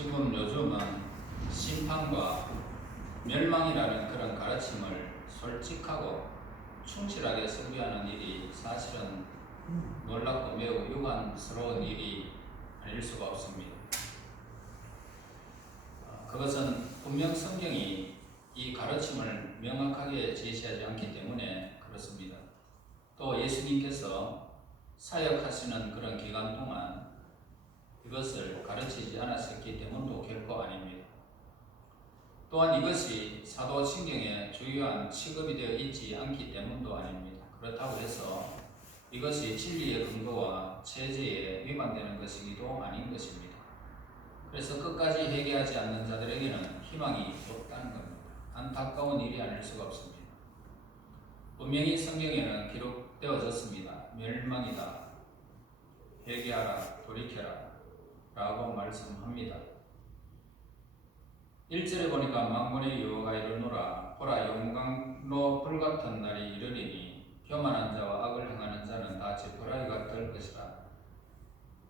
지금 요즘은 심판과 멸망이라는 그런 가르침을 솔직하고 충실하게 설교하는 일이 사실은 놀랍고 매우 유감스러운 일이 아닐 수가 없습니다. 그것은 분명 성경이 이 가르침을 명확하게 제시하지 않기 때문에 그렇습니다. 또 예수님께서 사역하시는 그런 기간 동안 이것을 가르치지 않았었기 때문도 결코 아닙니다. 또한 이것이 사도신경에 주요한 취급이 되어 있지 않기 때문도 아닙니다. 그렇다고 해서 이것이 진리의 근거와 체제에 위반되는 것이기도 아닌 것입니다. 그래서 끝까지 회개하지 않는 자들에게는 희망이 없다는 겁니다. 안타까운 일이 아닐 수가 없습니다. 분명히 성경에는 기록되어졌습니다. 멸망이다. 회개하라, 돌이켜라 라고 말씀합니다. 1절에 보니까 만군의 여호와가 이르노라 보라 영광로 불같은 날이 이르리니 교만한 자와 악을 행하는 자는 다 지푸라기가 될 것이라.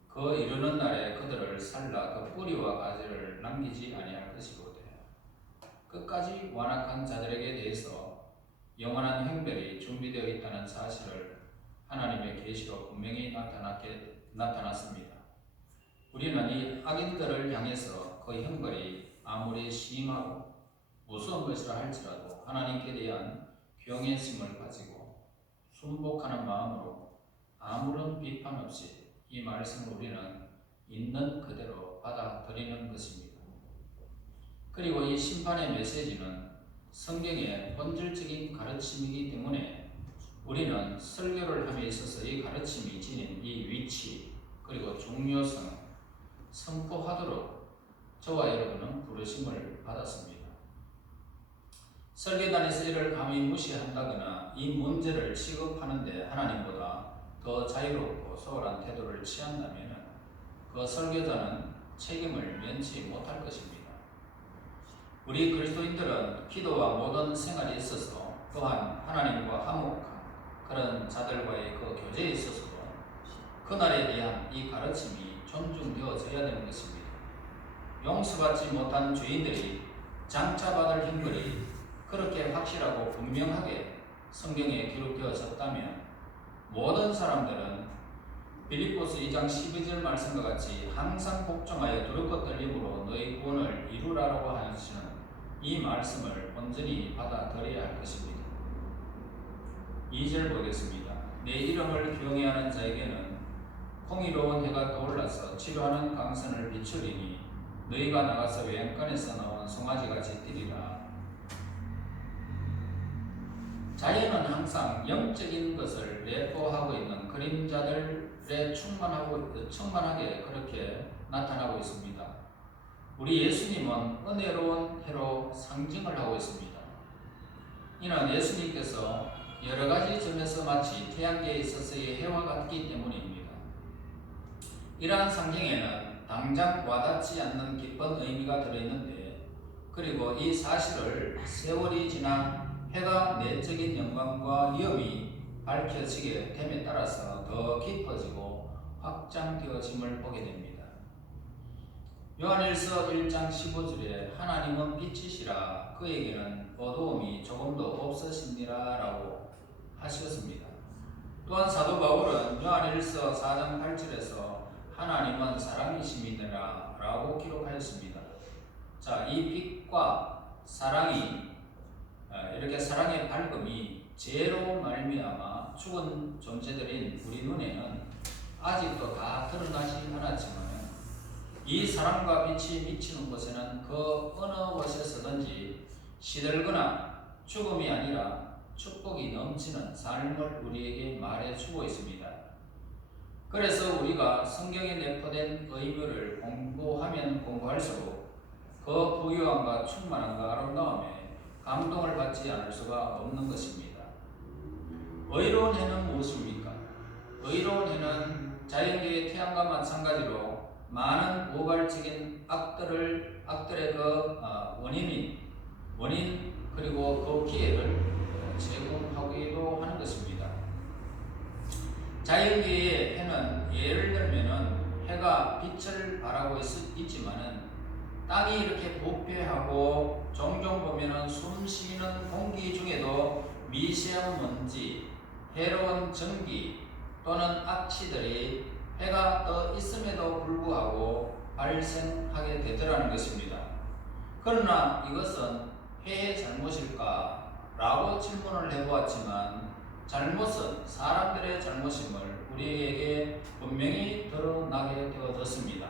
그 이르는 날에 그들을 살라 그 뿌리와 가지를 남기지 아니할 것이로되. 끝까지 완악한 자들에게 대해서 영원한 형벌이 준비되어 있다는 사실을 하나님의 계시로 분명히 나타났습니다. 우리는 이 악인들을 향해서 그 형벌이 아무리 심하고 무서운 것이라 할지라도 하나님께 대한 경외심을 가지고 순복하는 마음으로 아무런 비판 없이 이 말씀을 우리는 있는 그대로 받아들이는 것입니다. 그리고 이 심판의 메시지는 성경의 본질적인 가르침이기 때문에 우리는 설교를 함에 있어서 이 가르침이 지닌 이 위치 그리고 중요성을 선포하도록 저와 여러분은 부르심을 받았습니다. 설교단에서 이를 감히 무시한다거나 이 문제를 취급하는데 하나님보다 더 자유롭고 소홀한 태도를 취한다면 그 설교자는 책임을 면치 못할 것입니다. 우리 그리스도인들은 기도와 모든 생활에 있어서 또한 하나님과 화목한 그런 자들과의 그 교제에 있어서도 그날에 대한 이 가르침이 존중되어져야 되는 것입니다. 용서받지 못한 죄인들이 장차받을 형벌이 그렇게 확실하고 분명하게 성경에 기록되어졌다면 모든 사람들은 빌립보서 2장 12절 말씀과 같이 항상 복종하여 두렵고 떨림으로 너희 구원을 이루라라고 하시는 이 말씀을 온전히 받아들여야 할 것입니다. 2절 보겠습니다. 내 이름을 경외하는 자에게는 공의로운 해가 떠올라서 치료하는 강선을 비추리니 너희가 나가서 외양간에서 나온 송아지같이 뛰리라. 자연은 항상 영적인 것을 내포하고 있는 그림자들에 충만하게 그렇게 나타나고 있습니다. 우리 예수님은 은혜로운 해로 상징을 하고 있습니다. 이는 예수님께서 여러 가지 점에서 마치 태양계에 있어서의 해와 같기 때문입니다. 이러한 상징에는 당장 와닿지 않는 깊은 의미가 들어있는데, 그리고 이 사실을 세월이 지나 해가 내적인 영광과 위험이 밝혀지게 됨에 따라서 더 깊어지고 확장되어짐을 보게 됩니다. 요한일서 1장 15절에 하나님은 빛이시라 그에게는 어두움이 조금도 없으시니라 라고 하셨습니다. 또한 사도 바울은 요한일서 4장 8절에서 하나님은 사랑이심이니라 라고 기록하였습니다. 자, 이 빛과 사랑이 이렇게 사랑의 밝음이 죄로 말미암아 죽은 존재들인 우리 눈에는 아직도 다 드러나지 않았지만 이 사랑과 빛이 비치는 곳에는 그 어느 곳에서든지 시들거나 죽음이 아니라 축복이 넘치는 삶을 우리에게 말해주고 있습니다. 그래서 우리가 성경에 내포된 의무를 공부하면 공부할수록 그 부유함과 충만함과 아름다움에 감동을 받지 않을 수가 없는 것입니다. 의로운 해는 무엇입니까? 의로운 해는 자연계의 태양과 마찬가지로 많은 우발적인 악들의 그 원인 그리고 그 기회를 제공하기도 하는 것입니다. 자연계의 해는 예를 들면은 해가 빛을 발하고 있지만은 땅이 이렇게 부패하고 종종 보면은 숨 쉬는 공기 중에도 미세한 먼지, 해로운 전기 또는 악취들이 해가 떠 있음에도 불구하고 발생하게 되더라는 것입니다. 그러나 이것은 해의 잘못일까? 라고 질문을 해보았지만 잘못은 사람들의 잘못임을 우리에게 분명히 드러나게 되어졌습니다.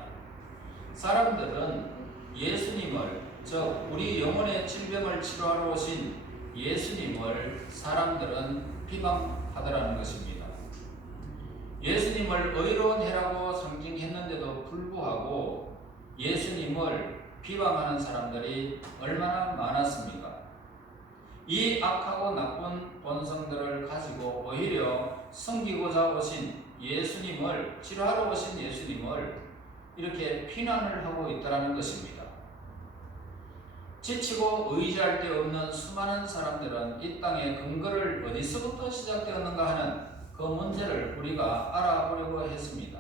사람들은 예수님을, 즉 우리 영혼의 질병을 치료하러 오신 예수님을 사람들은 비방하더라는 것입니다. 예수님을 의로운 해라고 상징했는데도 불구하고 예수님을 비방하는 사람들이 얼마나 많았습니까? 이 악하고 나쁜 본성들을 가지고 오히려 섬기고자 오신 예수님을, 치료하러 오신 예수님을 이렇게 비난을 하고 있다는 것입니다. 지치고 의지할 데 없는 수많은 사람들은 이 땅의 근거를 어디서부터 시작되었는가 하는 그 문제를 우리가 알아보려고 했습니다.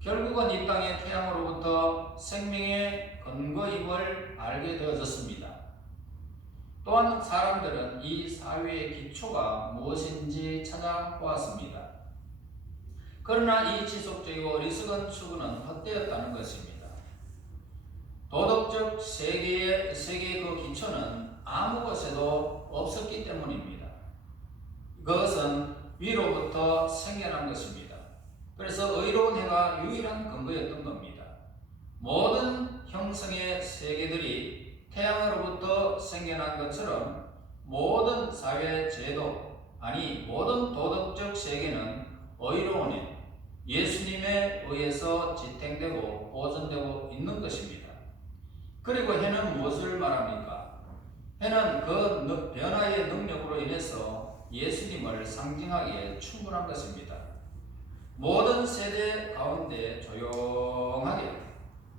결국은 이 땅의 태양으로부터 생명의 근거임을 알게 되어졌습니다. 또한 사람들은 이 사회의 기초가 무엇인지 찾아보았습니다. 그러나 이 지속적이고 어리석은 추구는 헛되었다는 것입니다. 도덕적 세계의 그 기초는 아무 곳에도 없었기 때문입니다. 그것은 위로부터 생겨난 것입니다. 그래서 의로운 해가 유일한 근거였던 겁니다. 모든 형성의 세계들이 태양으로부터 생겨난 것처럼 모든 사회 제도, 아니 모든 도덕적 세계는 의로운 해, 예수님에 의해서 지탱되고 보존되고 있는 것입니다. 그리고 해는 무엇을 말합니까? 해는 그 변화의 능력으로 인해서 예수님을 상징하기에 충분한 것입니다. 모든 세대 가운데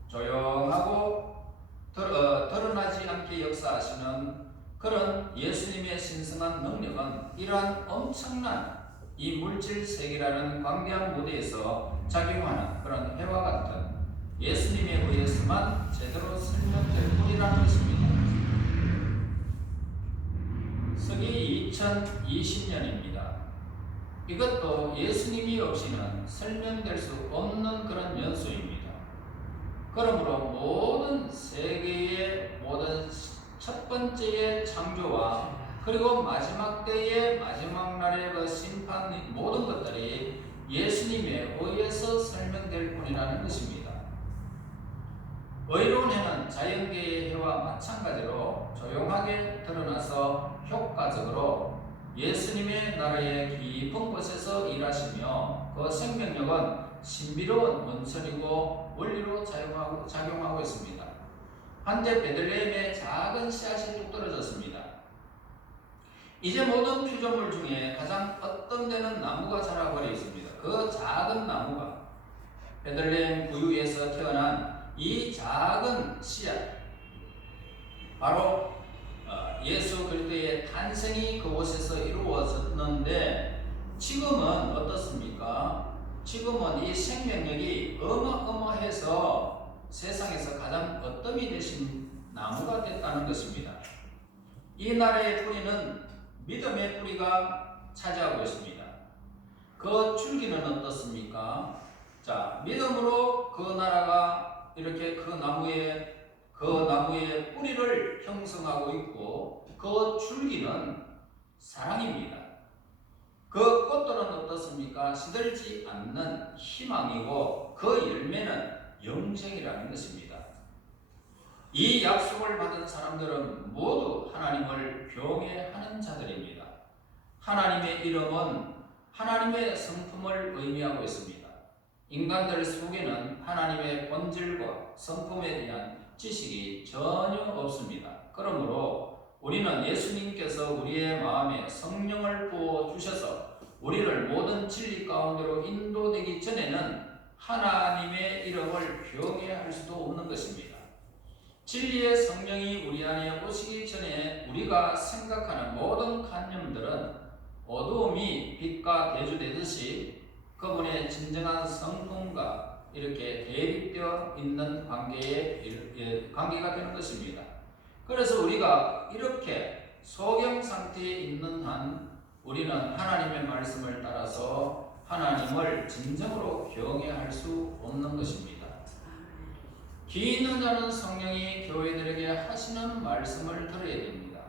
조용하고 드러나지 않게 역사하시는 그런 예수님의 신성한 능력은 이러한 엄청난 이 물질 세계라는 광대한 무대에서 작용하는 그런 해와 같은 예수님에 의해서만 제대로 설명될 뿐이라는 것입니다. 서기 2020년입니다. 이것도 예수님이 없이는 설명될 수 없는 그런 연수입니다. 그러므로 모든 세계의 모든 첫 번째의 창조와 그리고 마지막 때의 마지막 날의 그 심판 모든 것들이 예수님에 의해서 설명될 뿐이라는 것입니다. 의로운 해는 자연계의 해와 마찬가지로 조용하게 드러나서 효과적으로 예수님의 나라의 깊은 곳에서 일하시며 그 생명력은 신비로운 원천이고 원리로 작용하고 있습니다. 한때 베들레헴에 작은 씨앗이 뚝 떨어졌습니다. 이제 모든 피조물 중에 가장 어떤 데는 나무가 자라버려 있습니다. 그 작은 나무가 베들레헴 구유에서 태어난 이 작은 씨앗, 바로 예수 그리스도의 탄생이 그곳에서 이루어졌는데 지금은 어떻습니까? 지금은 이 생명력이 어마어마해서 세상에서 가장 어떠미 되신 나무가 됐다는 것입니다. 이 나라의 뿌리는 믿음의 뿌리가 차지하고 있습니다. 그 줄기는 어떻습니까? 자, 믿음으로 그 나라가 이렇게 그 나무의 뿌리를 형성하고 있고 그 줄기는 사랑입니다. 그 꽃들은 어떻습니까? 시들지 않는 희망이고 그 열매는 영생이라는 것입니다. 이 약속을 받은 사람들은 모두 하나님을 경외하는 자들입니다. 하나님의 이름은 하나님의 성품을 의미하고 있습니다. 인간들 속에는 하나님의 본질과 성품에 대한 지식이 전혀 없습니다. 그러므로 우리는 예수님께서 우리의 마음에 성령을 부어주셔서 우리를 모든 진리 가운데로 인도되기 전에는 하나님의 이름을 경외할 수도 없는 것입니다. 진리의 성령이 우리 안에 오시기 전에 우리가 생각하는 모든 관념들은 어두움이 빛과 대조되듯이 그분의 진정한 성품과 이렇게 대립되어 있는 관계가 되는 것입니다. 그래서 우리가 이렇게 소경 상태에 있는 한 우리는 하나님의 말씀을 따라서 하나님을 진정으로 경외할 수 없는 것입니다. 기 있는 자는 성령이 교회들에게 하시는 말씀을 들어야 됩니다.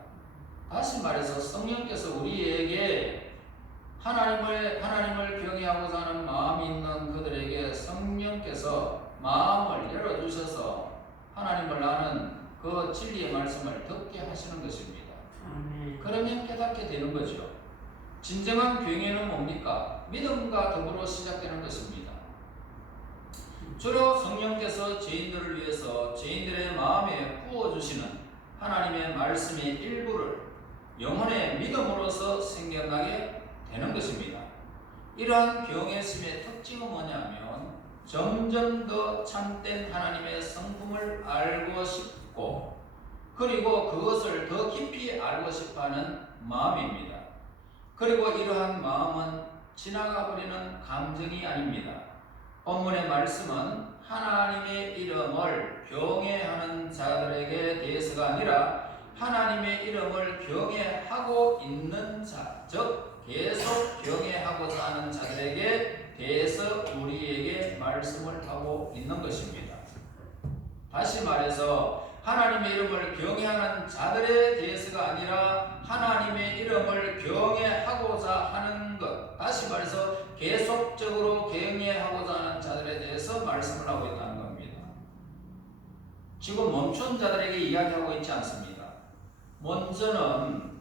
다시 말해서 성령께서 우리에게 하나님을 경외하고자 하는 마음이 있는 그들에게 성령께서 마음을 열어주셔서 하나님을 아는 그 진리의 말씀을 듣게 하시는 것입니다. 그러면 깨닫게 되는 거죠. 진정한 경외는 뭡니까? 믿음과 더불어 시작되는 것입니다. 주로 성령께서 죄인들을 위해서 죄인들의 마음에 부어주시는 하나님의 말씀의 일부를 영혼의 믿음으로서 생겨나게 되는 것입니다. 이러한 경외심의 특징은 뭐냐면 점점 더 참된 하나님의 성품을 알고 싶고 그리고 그것을 더 깊이 알고 싶어하는 마음입니다. 그리고 이러한 마음은 지나가 버리는 감정이 아닙니다. 본문의 말씀은 하나님의 이름을 경외하는 자들에게 대해서가 아니라 하나님의 이름을 경외하고 있는 자, 즉 계속 경외하고자 하는 자들에게 대해서 우리에게 말씀을 하고 있는 것입니다. 다시 말해서 하나님의 이름을 경외하는 자들에 대해서가 아니라 하나님의 이름을 경외하고자 하는 것, 다시 말해서 계속적으로 경외하고자 하는 자들에 대해서 말씀을 하고 있다는 겁니다. 지금 멈춘 자들에게 이야기하고 있지 않습니다. 먼저는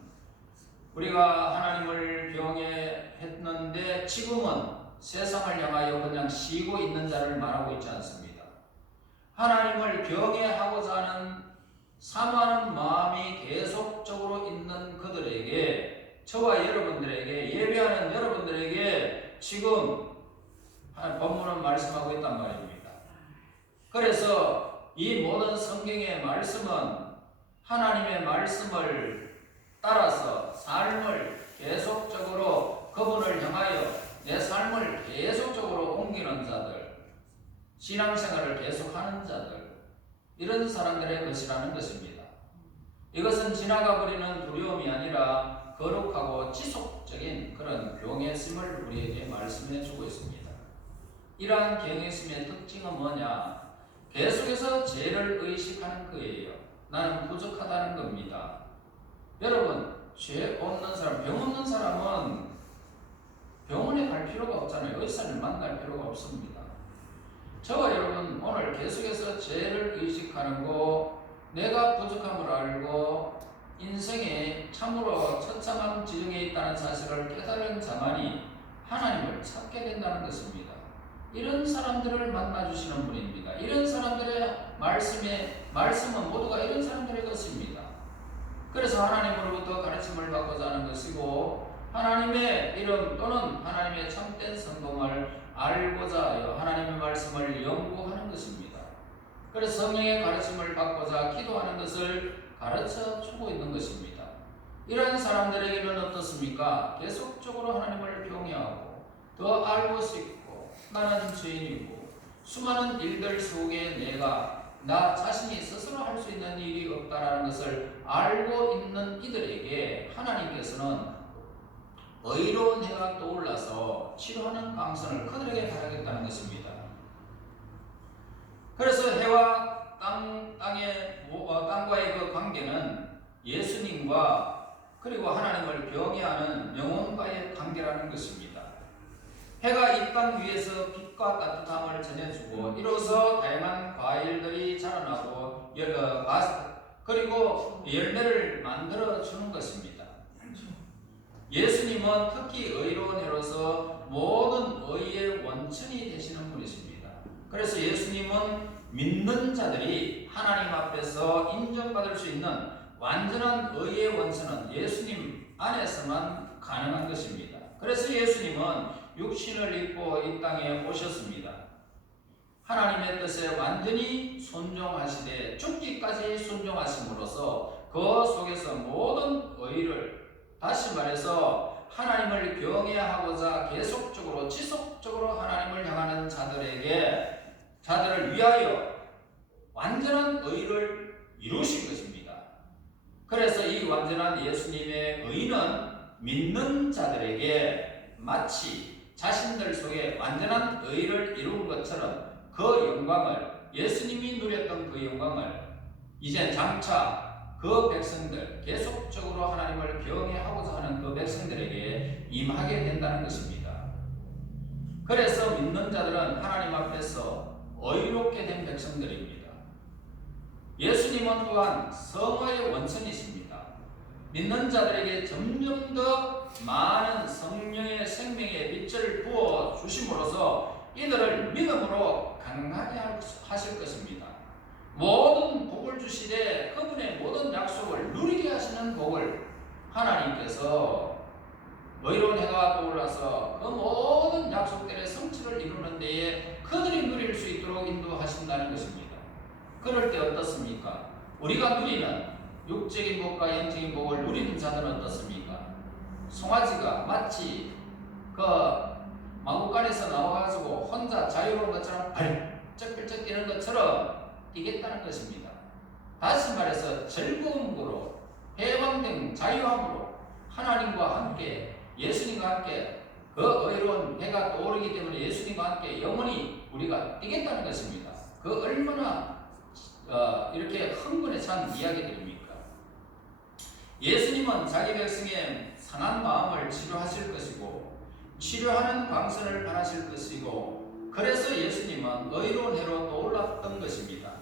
우리가 하나님을 경외했는데 지금은 세상을 향하여 그냥 쉬고 있는 자를 말하고 있지 않습니다. 하나님을 경외하고자 하는 사모하는 마음이 계속적으로 있는 그들에게, 저와 여러분들에게, 예배하는 여러분들에게 지금 본문은 말씀하고 있단 말입니다. 그래서 이 모든 성경의 말씀은 하나님의 말씀을 따라서 삶을 계속적으로 그분을 향하여 내 삶을 계속적으로 옮기는 자들, 신앙생활을 계속하는 자들, 이런 사람들의 것이라는 것입니다. 이것은 지나가 버리는 두려움이 아니라 거룩하고 지속적인 그런 경외심을 우리에게 말씀해 주고 있습니다. 이러한 경외심의 특징은 뭐냐? 계속해서 죄를 의식하는 거예요. 나는 부족하다는 겁니다. 여러분, 죄 없는 사람, 병 없는 사람은 병원에 갈 필요가 없잖아요. 의사를 만날 필요가 없습니다. 저와 여러분 오늘 계속해서 죄를 의식하는 거, 내가 부족함을 알고 인생에 참으로 처참한 지경에 있다는 사실을 깨달은 자만이 하나님을 찾게 된다는 것입니다. 이런 사람들을 만나주시는 분입니다. 이런 사람들의 말씀은 모두가 이런 사람들의 것입니다. 그래서 하나님으로부터 가르침을 받고자 하는 것이고, 하나님의 이름 또는 하나님의 참된 성공을 알고자 하여 하나님의 말씀을 연구하는 것입니다. 그래서 성령의 가르침을 받고자 기도하는 것을 가르쳐 주고 있는 것입니다. 이런 사람들에게는 어떻습니까? 계속적으로 하나님을 경외하고 더 알고 싶고, 나는 죄인이고 수많은 일들 속에 내가 나 자신이 스스로 할 수 있는 일이 없다라는 것을 알고 있는 이들에게 하나님께서는 의로운 해가 떠올라서 치료하는 강선을 그들에게 가하겠다는 것입니다. 그래서 해와 땅과의 그 관계는 예수님과 그리고 하나님을 경외하는 영혼과의 관계라는 것입니다. 해가 이 땅 위에서 빛과 따뜻함을 전해주고 이로써 다양한 과일들이 자라나고 그리고 열매를 만들어주는 것입니다. 예수님은 특히 의로운 해로서 모든 의의 원천이 되시는 분이십니다. 그래서 예수님은 믿는 자들이 하나님 앞에서 인정받을 수 있는 완전한 의의 원천은 예수님 안에서만 가능한 것입니다. 그래서 예수님은 육신을 입고 이 땅에 오셨습니다. 하나님의 뜻에 완전히 순종하시되 죽기까지 순종하심으로써 그 속에서 모든 의를, 다시 말해서 하나님을 경외하고자 계속적으로 지속적으로 하나님을 향하는 자들에게 이루신 것입니다. 그래서 이 완전한 예수님의 의는 믿는 자들에게 마치 자신들 속에 완전한 의를 이룬 것처럼 그 영광을, 예수님이 누렸던 그 영광을 이제 장차 그 백성들, 계속적으로 하나님을 경외하고자 하는 그 백성들에게 임하게 된다는 것입니다. 그래서 믿는 자들은 하나님 앞에서 의롭게 된 백성들입니다. 예수님은 또한 성화의 원천이십니다. 믿는 자들에게 점점 더 많은 성령의 생명의 빛을 부어 주심으로써 이들을 믿음으로 강하게 하실 것입니다. 모든 복을 주시되 그분의 모든 약속을 누리게 하시는 복을 하나님께서 의로운 해가 떠올라서 그 모든 약속들의 성취를 이루는 데에 그들이 누릴 수 있도록 인도하신다는 것입니다. 그럴 때 어떻습니까? 우리가 누리는 육적인 복과 영적인 복을 누리는 자들은 어떻습니까? 송아지가 마치 그 마구간에서 나와가지고 혼자 자유로운 것처럼 발쩍발쩍 뛰는 것처럼 뛰겠다는 것입니다. 다시 말해서 즐거움으로, 해방된 자유함으로 하나님과 함께, 예수님과 함께 그 의로운 해가 떠오르기 때문에 예수님과 함께 영원히 우리가 뛰겠다는 것입니다. 그 얼마나 이렇게 흥분에 찬 이야기들입니까? 예수님은 자기 백성의 상한 마음을 치료하실 것이고 치료하는 광선을 발하실 것이고, 그래서 예수님은 의로운 해로 떠올랐던 것입니다.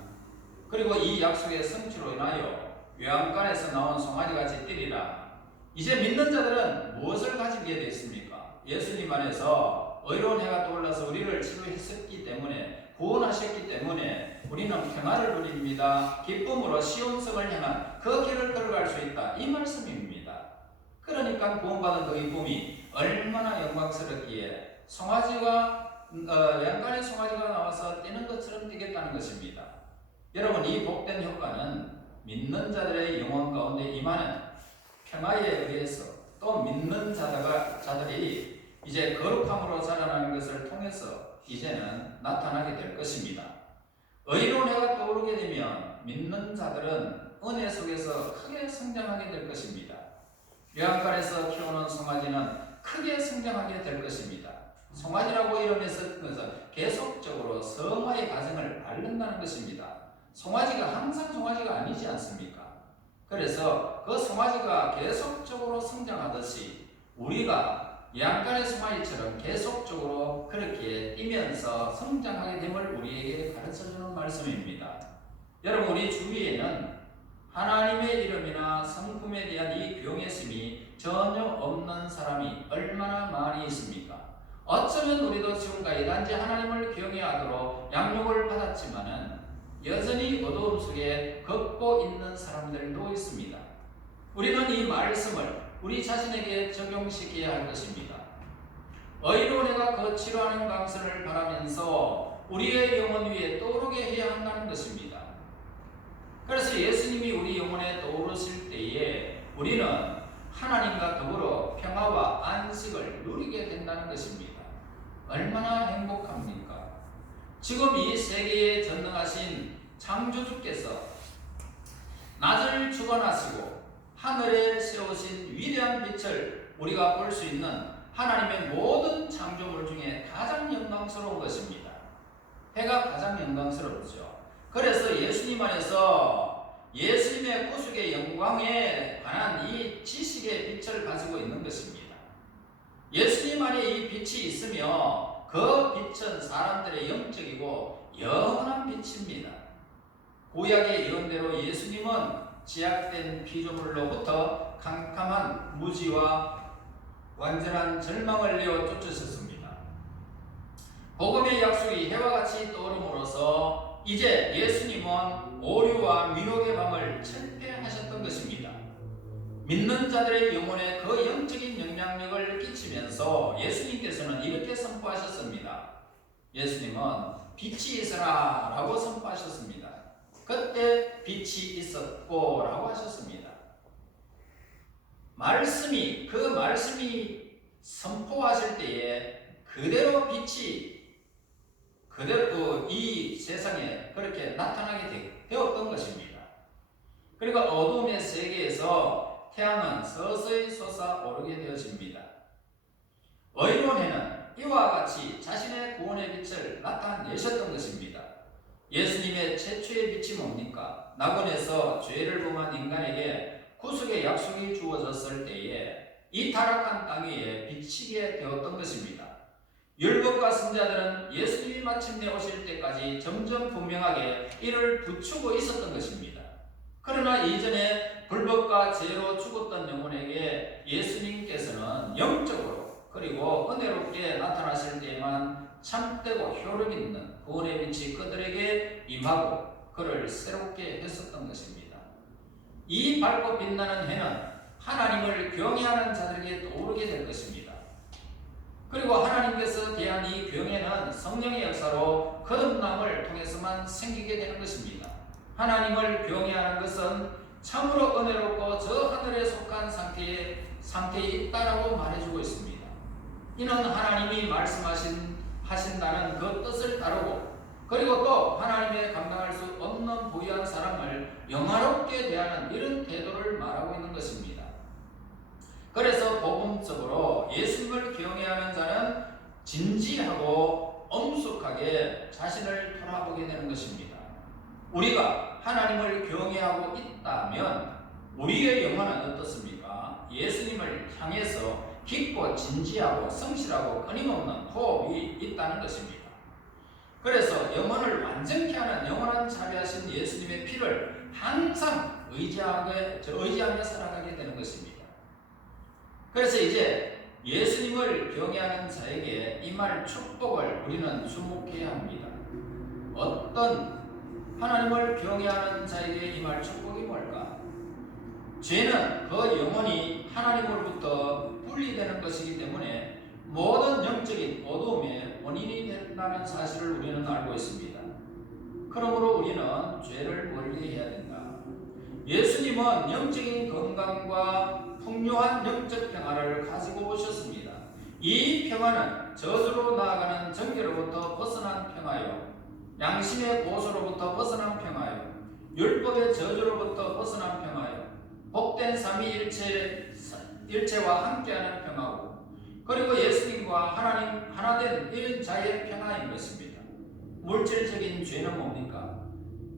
그리고 이 약속의 성취로 인하여 외양간에서 나온 송아지같이 뛰리라. 이제 믿는 자들은 무엇을 가지게 되었습니까? 예수님 안에서 의로운 해가 떠올라서 우리를 치료했었기 때문에, 구원하셨기 때문에 우리는 평안을 누립니다. 기쁨으로 시온성을 향한 그 길을 걸어갈 수 있다, 이 말씀입니다. 그러니까 구원받은 그 기쁨이 얼마나 영광스럽기에 송아지가 양간의 송아지가 나와서 뛰는 것처럼 뛰겠다는 것입니다. 여러분, 이 복된 효과는 믿는 자들의 영혼 가운데 임하는 평화에 의해서, 또 믿는 자들이 이제 거룩함으로 자라나는 것을 통해서 이제는 나타나게 될 것입니다. 의로운 해가 떠오르게 되면 믿는 자들은 은혜 속에서 크게 성장하게 될 것입니다. 외양간에서 키우는 송아지는 크게 성장하게 될 것입니다. 송아지라고 이름에서 계속적으로 성화의 과정을 밟는다는 것입니다. 송아지가 항상 송아지가 아니지 않습니까? 그래서 그 송아지가 계속적으로 성장하듯이 우리가 양간의 송아지처럼 계속적으로 그렇게 뛰면서 성장하게 됨을 우리에게 가르쳐주는 말씀입니다. 여러분, 우리 주위에는 하나님의 이름이나 성품에 대한 이 경외심이 전혀 없는 사람이 얼마나 많이 있습니까? 어쩌면 우리도 지금까지 단지 하나님을 경외하도록 양육을 받았지만은 여전히 어두움 속에 걷고 있는 사람들도 있습니다. 우리는 이 말씀을 우리 자신에게 적용시켜야 할 것입니다. 의로운 해가 거칠어하는 광선을 바라면서 우리의 영혼 위에 떠오르게 해야 한다는 것입니다. 그래서 예수님이 우리 영혼에 떠오르실 때에 우리는 하나님과 더불어 평화와 안식을 누리게 된다는 것입니다. 얼마나 행복합니까? 지금 이 세계에 전능하신 창조주께서 낮을 주관하시고 하늘에 세우신 위대한 빛을 우리가 볼 수 있는 하나님의 모든 창조물 중에 가장 영광스러운 것입니다. 해가 가장 영광스럽죠. 그래서 예수님 안에서 예수님의 구속의 영광에 관한 이 지식의 빛을 가지고 있는 것입니다. 예수님 안에 이 빛이 있으며 그 빛은 사람들의 영적이고 영원한 빛입니다. 구약의 예언대로 예수님은 제약된 피조물로부터 캄캄한 무지와 완전한 절망을 내어 쫓으셨습니다. 복음의 약속이 해와 같이 떠오름으로써 이제 예수님은 오류와 미혹의 밤을 철폐하셨던 것입니다. 믿는 자들의 영혼에 그 영적인 영향력을 끼치면서 예수님께서는 이렇게 선포하셨습니다. 예수님은 빛이 있으라 라고 선포하셨습니다. 그때 빛이 있었고 라고 하셨습니다. 그 말씀이 선포하실 때에 그대로 빛이 그대로 이 세상에 그렇게 나타나게 되었던 것입니다. 그리고 어둠의 세계에서 태양은 서서히 솟아오르게 되어집니다. 의로운 해는 이와 같이 자신의 구원의 빛을 나타내셨던 것입니다. 예수님의 최초의 빛이 뭡니까? 낙원에서 죄를 범한 인간에게 구속의 약속이 주어졌을 때에 이 타락한 땅 위에 비치게 되었던 것입니다. 율법과 선지자들은 예수님이 마침내 오실 때까지 점점 분명하게 이를 붙이고 있었던 것입니다. 그러나 이전에 불법과 죄로 죽었던 영혼에게 예수님께서는 영적으로 그리고 은혜롭게 나타나실 때에만 참되고 효력 있는 구원의 빛이 그들에게 임하고 그를 새롭게 했었던 것입니다. 이 밝고 빛나는 해는 하나님을 경외하는 자들에게 떠오르게 될 것입니다. 그리고 하나님께서 대한 이 경외는 성령의 역사로 거듭남을 통해서만 생기게 되는 것입니다. 하나님을 경외하는 것은 참으로 은혜롭고 저 하늘에 속한 상태에 있다라고 말해주고 있습니다. 이는 하나님이 말씀하신다는 그 뜻을 따르고 그리고 또 하나님의 감당할 수 없는 부유한 사람을 영화롭게 대하는 이런 태도를 말하고 있는 것입니다. 그래서 복음적으로 예수님을 경외하는 자는 진지하고 엄숙하게 자신을 돌아보게 되는 것입니다. 우리가 하나님을 경외하고 있다면 우리의 영혼은 어떻습니까? 예수님을 향해서 깊고 진지하고 성실하고 끊임없는 호흡이 있다는 것입니다. 그래서 영혼을 완전케 하는 영원한 자비하신 예수님의 피를 항상 의지하며 살아가게 되는 것입니다. 그래서 이제 예수님을 경외하는 자에게 임할 축복을 우리는 주목해야 합니다. 어떤 하나님을 경외하는 자에게 임할 축복이 뭘까? 죄는 그 영혼이 하나님으로부터 분리되는 것이기 때문에 모든 영적인 어두움의 원인이 된다는 사실을 우리는 알고 있습니다. 그러므로 우리는 죄를 멀리해야 된다. 예수님은 영적인 건강과 풍요한 영적 평화를 가지고 오셨습니다. 이 평화는 저주로 나아가는 정죄로부터 벗어난 평화요, 양심의 고소로부터 벗어난 평화요, 율법의 저주로부터 벗어난 평화요, 복된 삼위일체와 함께하는 평화고, 그리고 예수님과 하나님 하나된 일자의 평화인 것입니다. 물질적인 죄는 뭡니까?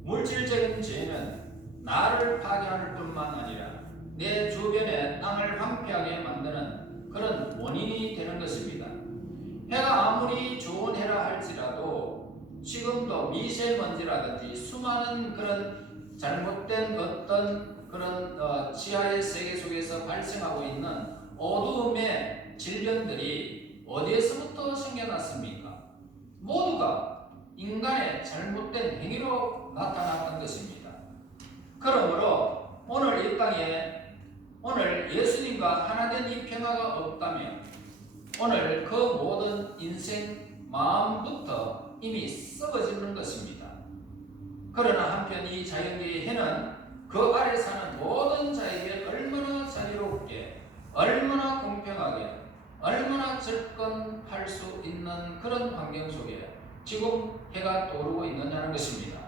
물질적인 죄는 나를 파괴할 뿐만 아니라 내 주변의 땅을 황폐하게 만드는 그런 원인이 되는 것입니다. 해가 아무리 좋은 해라 할지라도 지금도 미세먼지라든지 수많은 그런 잘못된 어떤 그런 지하의 세계 속에서 발생하고 있는 어두움의 질병들이 어디에서부터 생겨났습니까? 모두가 인간의 잘못된 행위로 나타났던 것입니다. 그러므로 오늘 이 땅에 오늘 예수님과 하나된 이 평화가 없다면 오늘 그 모든 인생 마음부터 이미 썩어지는 것입니다. 그러나 한편 이 자연계의 해는 그 아래 사는 모든 자에게 얼마나 자유롭게, 얼마나 공평하게, 얼마나 접근할 수 있는 그런 환경 속에 지금 해가 떠오르고 있느냐는 것입니다.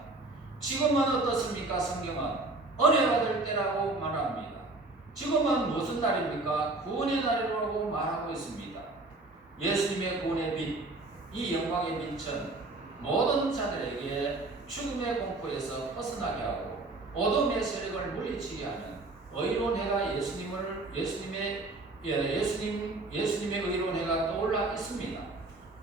지금은 어떻습니까? 성경은 은혜 받을 때라고 말합니다. 지금은 무슨 날입니까? 구원의 날이라고 말하고 있습니다. 예수님의 구원의 빛, 이 영광의 빛은 모든 자들에게 죽음의 공포에서 벗어나게 하고 어둠의 세력을 물리치게 하는 의로운 해가 예수님의 의로운 해가 떠올라 있습니다.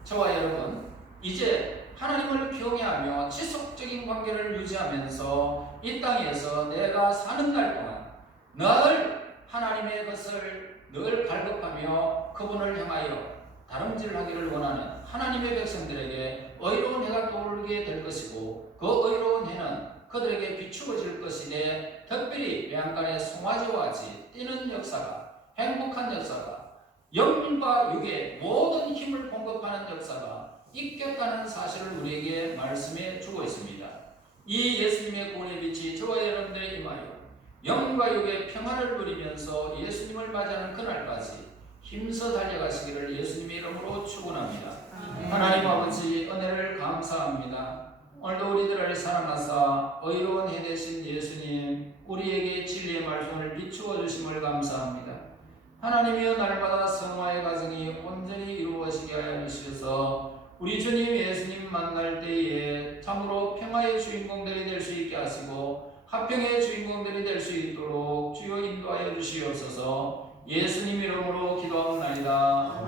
저와 여러분, 이제 하나님을 경외하며 지속적인 관계를 유지하면서 이 땅에서 내가 사는 날 동안 늘 하나님의 것을 늘 갈급하며 그분을 향하여 다름질하기를 원하는 하나님의 백성들에게 의로운 해가 떠오르게 될 것이고, 그 의로운 해는 그들에게 비추어질 것이되, 특별히 외양간의 송아지와 같이 뛰는 역사가, 행복한 역사가, 영과 육의 모든 힘을 공급하는 역사가 있겠다는 사실을 우리에게 말씀해 주고 있습니다. 이 예수님의 구원의 빛이 저와 여러분들의 임하여 영과 육의 평화를 누리면서 예수님을 맞이하는 그날까지 힘써 달려가시기를 예수님의 이름으로 축원합니다. 하나님 아버지, 은혜를 감사합니다. 오늘도 우리들을 사랑하사 의로운 해 되신 예수님, 우리에게 진리의 말씀을 비추어 주심을 감사합니다. 하나님이여, 날마다 성화의 과정이 온전히 이루어지게 하여 주셔서 우리 주님 예수님 만날 때에 참으로 평화의 주인공들이 될 수 있게 하시고 화평의 주인공들이 될 수 있도록 주여 인도하여 주시옵소서. 예수님 이름으로 기도하옵나이다.